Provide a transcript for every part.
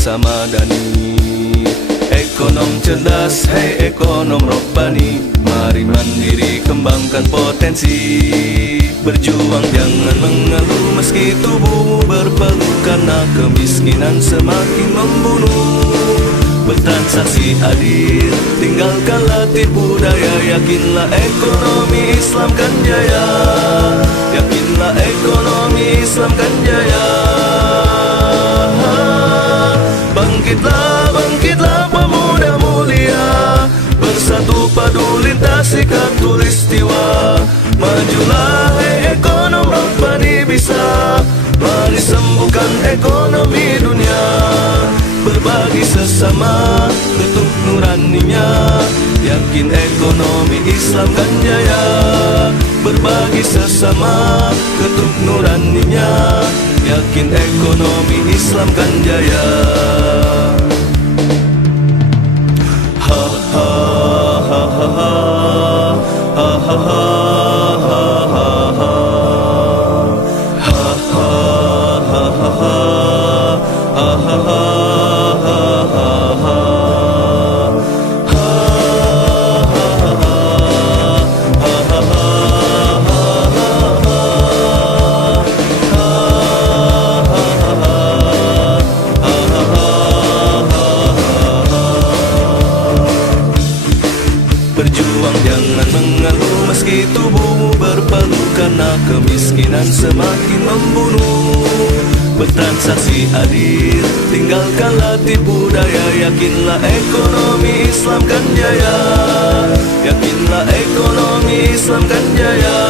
bangsa madani. Ekonom cerdas, hei ekonom robbani, mari mandiri kembangkan potensi. Berjuang jangan mengeluh meski tubuhmu berpeluh, karena kemiskinan semakin membunuh. Bertransaksi adil, tinggalkanlah tipu daya, yakinlah ekonomi Islam kan jaya. Yakinlah ekonomi Islam kan jaya. Bangkitlah, bangkitlah pemuda mulia, bersatu padu lintasi khatulistiwa. Majulah hei ekonom robbani bisa, mari sembuhkan ekonomi dunia. Berbagi sesama bentuk nuraninya, yakin ekonomi Islam kan jaya. Berbagi sesama bentuk nuraninya, yakin ekonomi Islam kan jaya. Ha ha ha ha ha ha ha ha. Berjuang jangan mengeluh meski tubuhmu berpeluh, karena kemiskinan semakin membunuh. Bertransaksi adil, tinggalkanlah tipu daya, yakinlah ekonomi Islam kan jaya. Yakinlah ekonomi Islam kan jaya.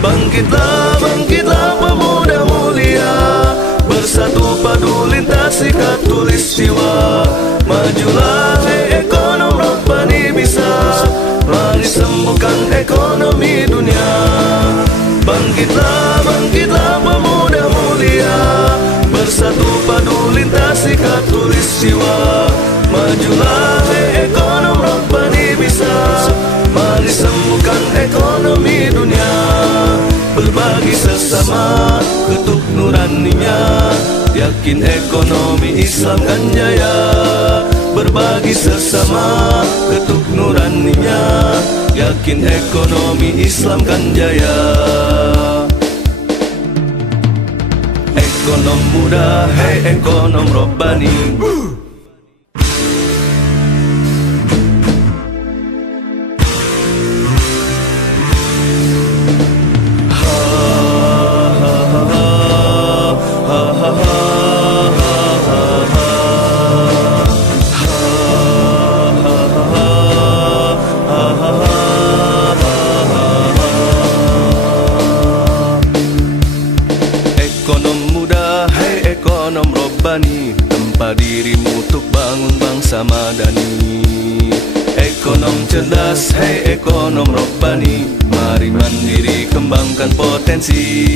Bangkitlah, bangkitlah pemuda mulia, bersatu padu lintasi khatulistiwa. Majulah hei ekonom robbani bisa, mari sembuhkan ekonomi dunia. Bangkitlah, bangkitlah pemuda mulia, bersatu padu lintasi khatulistiwa. Majulah hei ekonom robbani bisa, mari sembuhkan ekonomi dunia. Berbagi sesama bentuk nuraninya, yakin ekonomi Islam kan jaya. Berbagi sesama bentuk nuraninya, yakin ekonomi Islam kan jaya. Ekonom muda, hei ekonom robbani, ekonom robbani, tempa dirimu untuk bangun bangsa madani. Ekonom cerdas, hei ekonom robbani, mari mandiri kembangkan potensi.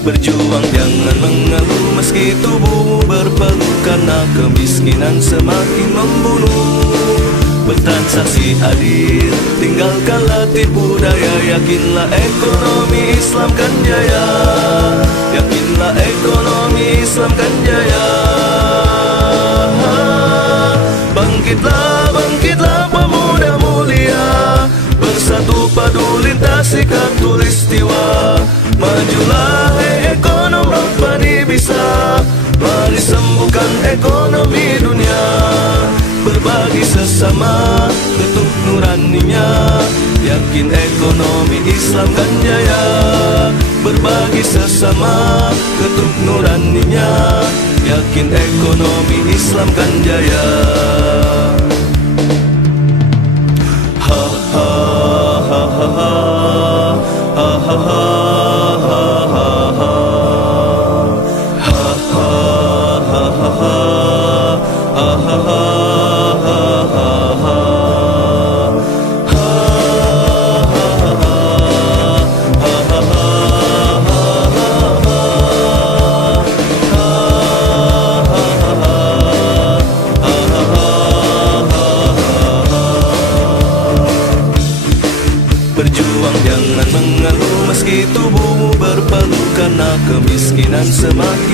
Berjuang jangan mengeluh meski tubuhmu berpeluh, karena kemiskinan semakin membunuh. Bertransaksi adil, tinggalkanlah tipu daya, yakinlah ekonomi Islam kan jaya. Yakinlah ekonomi Islam kan jaya. Bangkitlah, bangkitlah pemuda mulia, bersatu padu lintasi khatulistiwa. Majulah hei ekonom robbani bisa, mari sembuhkan ekonomi dunia. Berbagi sesama bentuk nuraninya, yakin ekonomi Islam kan jaya. Berbagi sesama bentuk nuraninya, yakin ekonomi Islam kan jaya. Ha ha ha ha ha ha ha ha.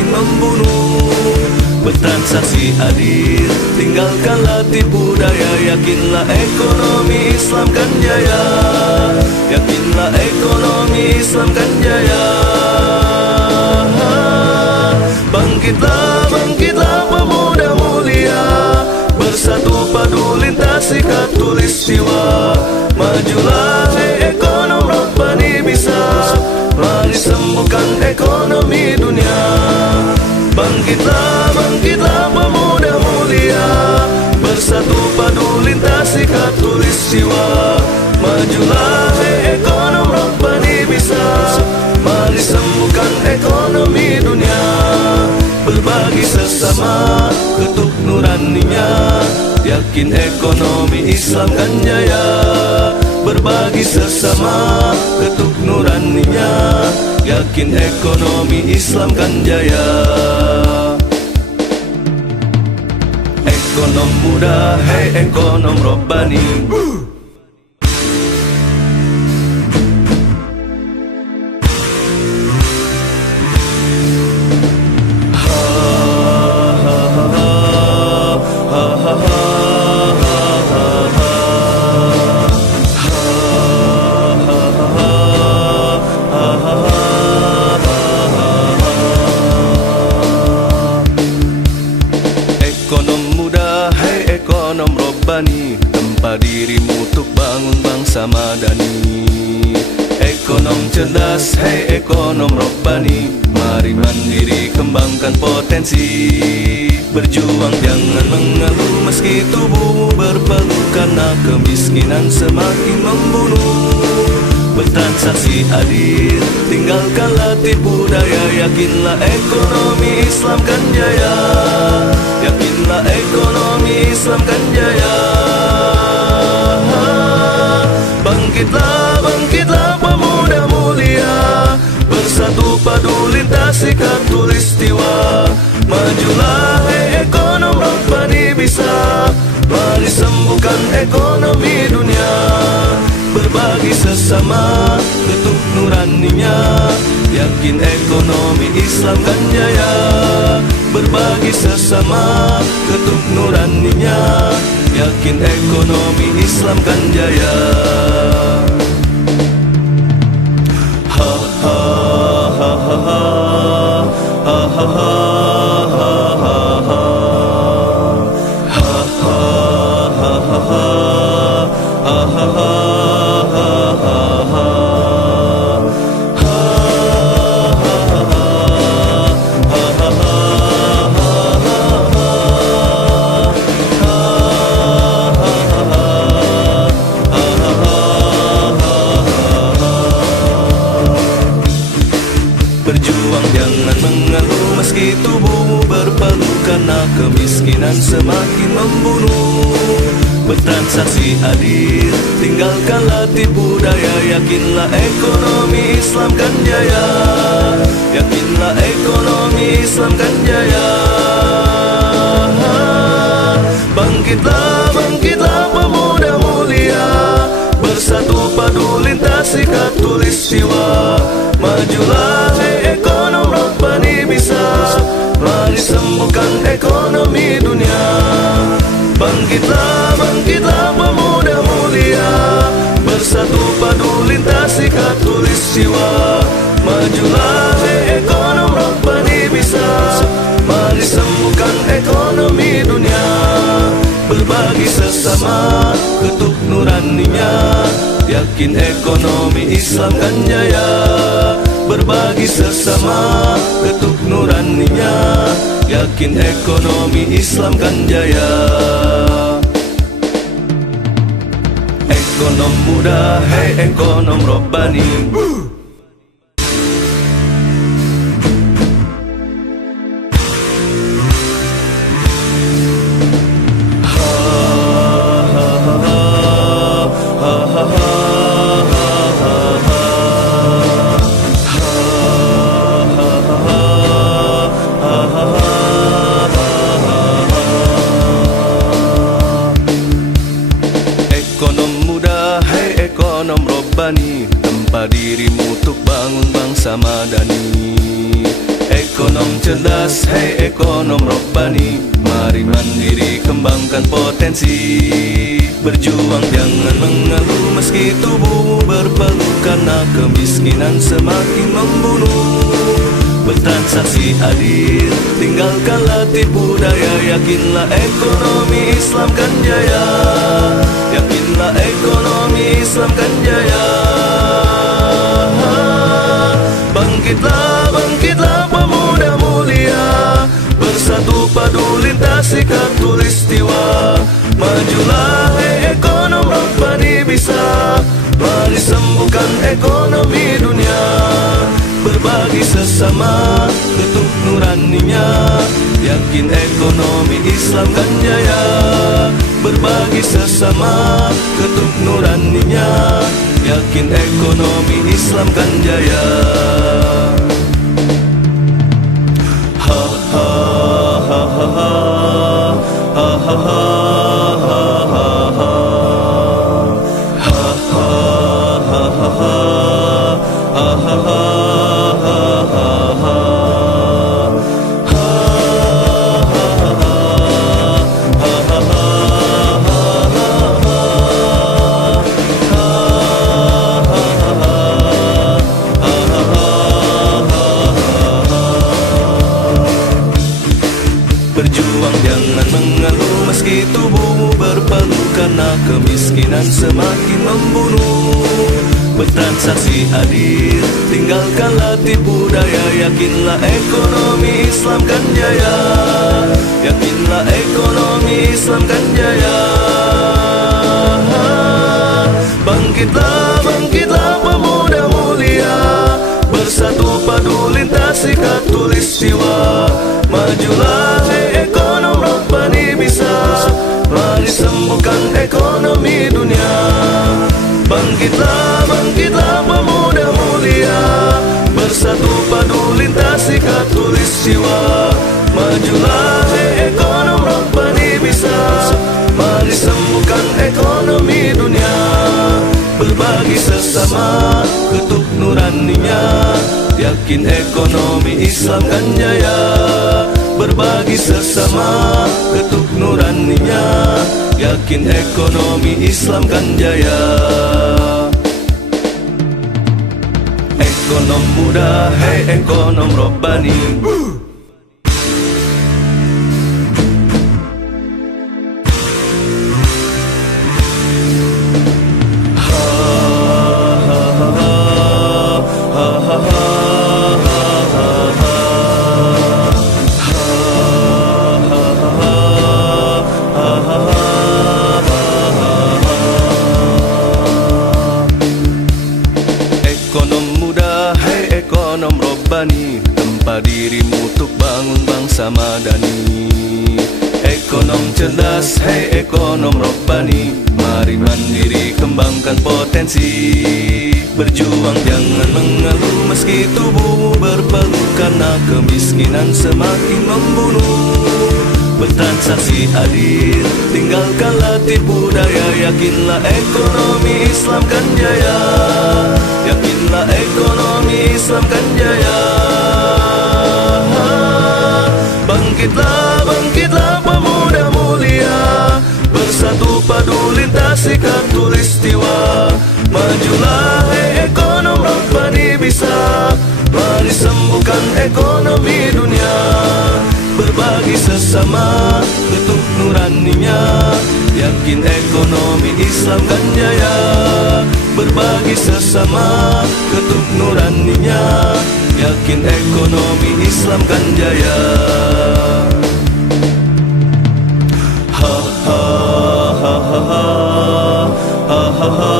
semakin membunuh. Bertransaksi adil, tinggalkanlah tipu daya. Yakinlah ekonomi Islam kan jaya. Yakinlah ekonomi Islam kan jaya. Bangkitlah, bangkitlah pemuda mulia, bersatu padu lintasi khatulistiwa. Majulah hei ekonom Rabbani bisa, mari sembuhkan ekonomi dunia. Bangkitlah, bangkitlah pemuda mulia, bersatu padu lintasi khatulistiwa. Majulah hei ekonom Rabbani bisa, mari sembuhkan ekonomi dunia. Berbagi sesama ketuk nuraninya, yakin ekonomi Islam kan jaya. Berbagi sesama ketuk nuraninya, yakin ekonomi Islam kan jaya. Ekonom muda, hei ekonom Rabbani. Ekonom muda, hei ekonom Rabbani, tempa dirimu untuk bangun bangsa madani. Ekonom cerdas, hei ekonom Rabbani, mari mandiri kembangkan potensi. Berjuang jangan mengeluh meski tubuhmu berpeluh, karena kemiskinan semakin membunuh. Bertransaksi adil, tinggalkanlah tipu daya. Yakinlah ekonomi Islam kan jaya. Yakinlah ekonomi Islam kan jaya. Bangkitlah, bangkitlah pemuda mulia, bersatu padu lintasi khatulistiwa. Majulah hei ekonom Rabbani bisa, mari sembuhkan ekonomi dunia. Berbagi sesama ketuk nuraninya, yakin ekonomi Islam kan jaya. Berbagi sesama ketuk nuraninya, yakin ekonomi Islam kan jaya. Ha ha ha ha ha ha ha ha. Berjuang jangan mengeluh meski tubuhmu berpeluh, karena kemiskinan semakin membunuh. Bertransaksi adil, tinggalkanlah tipu daya. Yakinlah ekonomi Islam kan jaya. Yakinlah ekonomi Islam kan jaya. Bangkitlah, bangkitlah pemuda mulia, bersatu padu lintasi khatulistiwa. Majulah hei ekonom Rabbani bisa, mari sembuhkan ekonomi dunia. Bangkitlah, bangkitlah pemuda mulia, bersatu padu lintasi khatulistiwa. Majulah hei ekonom Rabbani bisa, mari sembuhkan ekonomi dunia. Berbagi sesama ketuk nuraninya, yakin ekonomi Islam kan jaya. Berbagi sesama ketuk nuraninya, yakin ekonomi Islam kan jaya. Ekonom muda, hei ekonom Rabbani. Ekonom muda, hei ekonom Rabbani, tempa dirimu cerdas, hei ekonom robbani. Mari mandiri kembangkan potensi. Berjuang jangan mengeluh meski tubuhmu berpeluh, karena kemiskinan semakin membunuh. Bertransaksi adil, tinggalkanlah tipu daya. Yakinlah ekonomi Islam kan jaya. Yakinlah ekonomi Islam kan jaya. Bangkitlah, bangkitlah pemuda mulia. Bersatu padu lintasi khatulistiwa. Majulah hei ekonom robbani bisa. Mari sembuhkan ekonomi dunia. Berbagi sesama ketuk nuraninya. Yakin ekonomi Islam kan jaya. Berbagi sesama ketuk nuraninya. Yakin ekonomi Islam kan jaya. Ha ha ha ha ha ha ha ha. Berjuang jangan mengeluh meski tubuhmu berpeluh, karena kemiskinan semakin membunuh. Bertransaksi adil, tinggalkanlah tipu daya. Yakinlah ekonomi Islam kan jaya. Yakinlah ekonomi Islam kan jaya. Bangkitlah, bangkitlah pemuda mulia. Bersatu padu lintasi khatulistiwa. Majulah hei ekonom robbani bisa. Mari sembuhkan ekonomi dunia. Bangkitlah, bangkitlah pemuda mulia. Bersatu padu lintasi khatulistiwa. Majulah hei ekonom robbani bisa. Mari sembuhkan ekonomi dunia. Berbagi sesama ketuk nuraninya. Yakin ekonomi Islam kan jaya. Berbagi sesama ketuk nuraninya. Yakin ekonomi Islam kan jaya. Ekonom muda, hei ekonom robbani. Ekonom robbani, tempa dirimu untuk bangun bangsa madani. Ekonom cerdas, hei ekonom robbani. Mari mandiri kembangkan potensi. Berjuang jangan mengeluh meski tubuhmu berpeluh, karena kemiskinan semakin membunuh. Bertransaksi adil, tinggalkanlah tipu daya. Yakinlah ekonomi Islam kan jaya. Yakinlah ekonomi Islam kan jaya. Bangkitlah, bangkitlah pemuda mulia. Bersatu padu lintasi khatulistiwa. Majulah hei ekonom robbani bisa. Mari sembuhkan ekonomi dunia. Berbagi sesama ketuk nuraninya. Yakin ekonomi Islam kan jaya. Berbagi sesama ketuk nuraninya. Yakin ekonomi Islam kan jaya. Ha ha ha ha ha ha ha ha.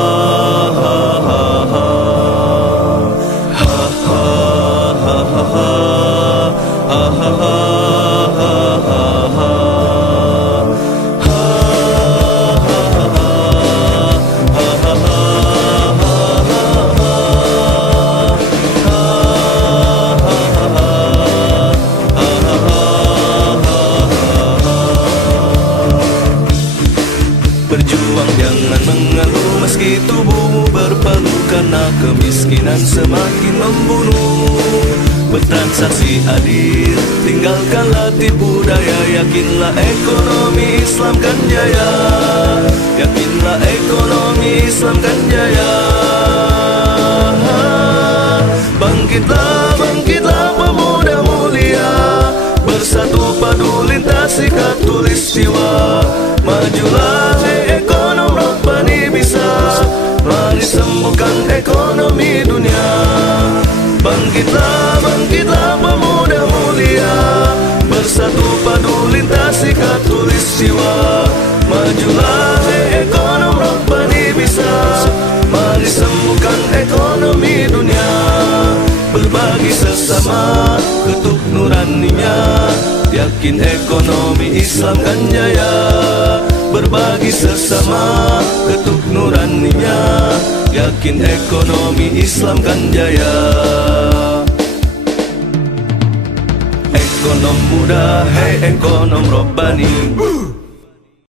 Berjuang jangan mengeluh meski tubuhmu berpeluh, karena kemiskinan semakin membunuh. Bertransaksi adil, Tinggalkanlah tipu daya, yakinlah ekonomi Islam kan jaya. Yakinlah ekonomi Islam kan jaya. Bangkitlah, bangkitlah pemuda mulia, bersatu padu lintasi khatulistiwa. Majulah ekonom Rabbani bisa, mari sembuhkan ekonomi dunia. Bangkitlah, bangkitlah pemuda mulia, bersatu padu lintasi khatulistiwa. Majulah ekonom Rabbani bisa, mari sembuhkan ekonomi dunia. Berbagi sesama ketuk nuraninya, yakin ekonomi Islam kan jaya. Berbagi sesama ketuk nuraninya, yakin ekonomi Islam kan jaya. Ekonom muda, hei ekonom Rabbani,